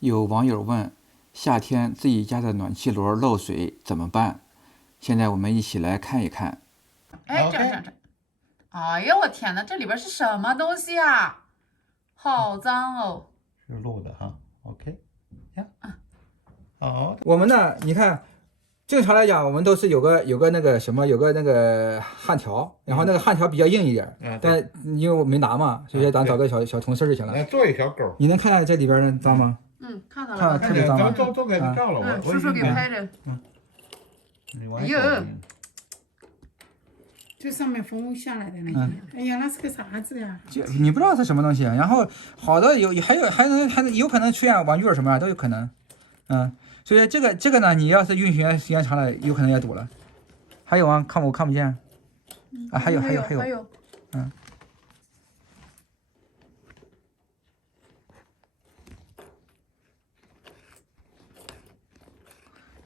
有网友问：夏天自己家的暖气轮漏水怎么办？现在我们一起来看一看。哎，这样。哎呀，我天哪，这里边是什么东西啊？好脏哦！是录的哈。OK， 呀，好，我们呢，你看，正常来讲，我们都是有个那个什么，有个那个焊条，然后那个焊条比较硬一点，但因为我没拿嘛，所以咱找个小同事就行了。来做一小钩。你能看见这里边呢脏吗？看到了，特别脏吗？都给它照了，叔叔给拍着。哎呦，这上面风下来的那些，哎呀，那是个啥子呀？就你不知道是什么东西，然后好的还有可能出现网剧什么都有可能，所以这个呢，你要是运行时间长了，有可能也堵了。还有啊，我看不见啊，还有，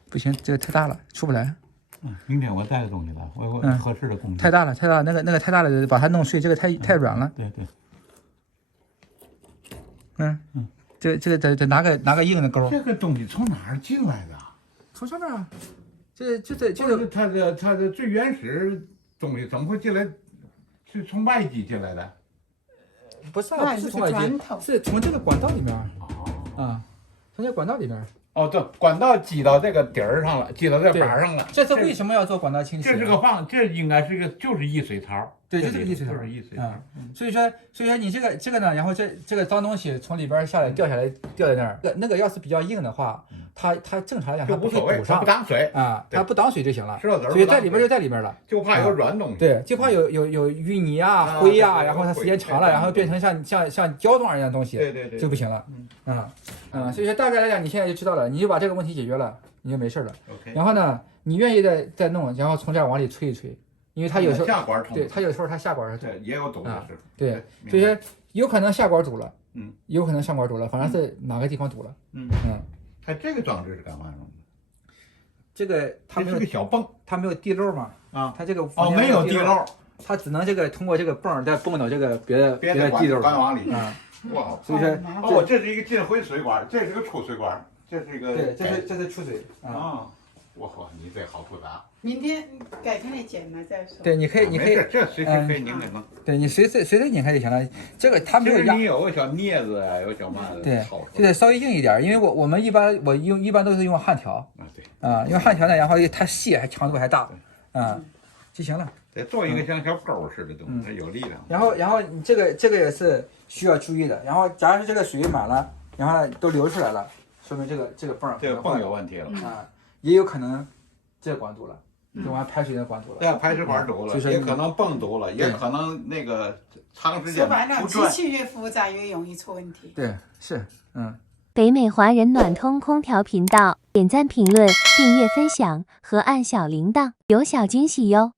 不行，这个太大了，出不来。明天我带个东西来，我合适的工具。太大了，那个太大了，把它弄碎，这个太软了。对。这个得拿个硬的钩。这个东西从哪儿进来的？从上面啊，这它的最原始东西怎么会进来？是从外机进来的？不是从外机，是从这个管道里面。从这个管道里面。哦，对，管道挤到这个底儿上了，挤到这把上了。这是为什么要做管道清洗？这应该是就是易水槽。对，就是个易水槽。就是易水槽。所以说你这个呢，然后这个脏东西从里边下来掉在那儿，那个要是比较硬的话，它正常来讲它不会堵上，不挡水啊，它不挡水就行了。所以在里边就在里边了，就怕有软东西。对，就怕有淤泥啊、灰啊，然后它时间长了，然后变成像胶状一样的东西，对，就不行了。所以说大概来讲，你现在就知道了，你就把这个问题解决了，你就没事了。然后呢，你愿意再弄，然后从这儿往里吹一吹。因为它有时候下管通，对，它有时候它下管是对，也有堵的时候。对，所以有可能下管堵了，有可能上管堵了，反正是哪个地方堵了。它这个装置是干嘛用的？这个它没有个小泵，它没有地漏嘛？它这个没有地漏，它只能这个通过这个泵再泵到这个别的地漏管网里。哇，所以说这是一个进回水管，这是个出水管，这是一个对，这是出水啊。我靠，你这好复杂。明天改天来剪了再说。对，你可以，这随时可以拧开吗？对，你随时拧开就行了。这个它没有压。你有个小镊子啊，有小嘛的。对，就得稍微硬一点，因为我们一般都是用焊条。用焊条呢，然后它细还长度还大，就行了。得做一个像小钩似的东西，它有力量。然后你这个也是需要注意的。然后假如是这个水满了，然后都流出来了，说明这个泵有问题了也有可能这个管堵了，就完排水的管堵了。对，排水管堵了，也可能泵堵了，也可能那个长时间不转。说白了，机器越复杂越容易出问题。对，是，北美华人暖通空调频道，点赞、评论、订阅、分享和按小铃铛，有小惊喜哟！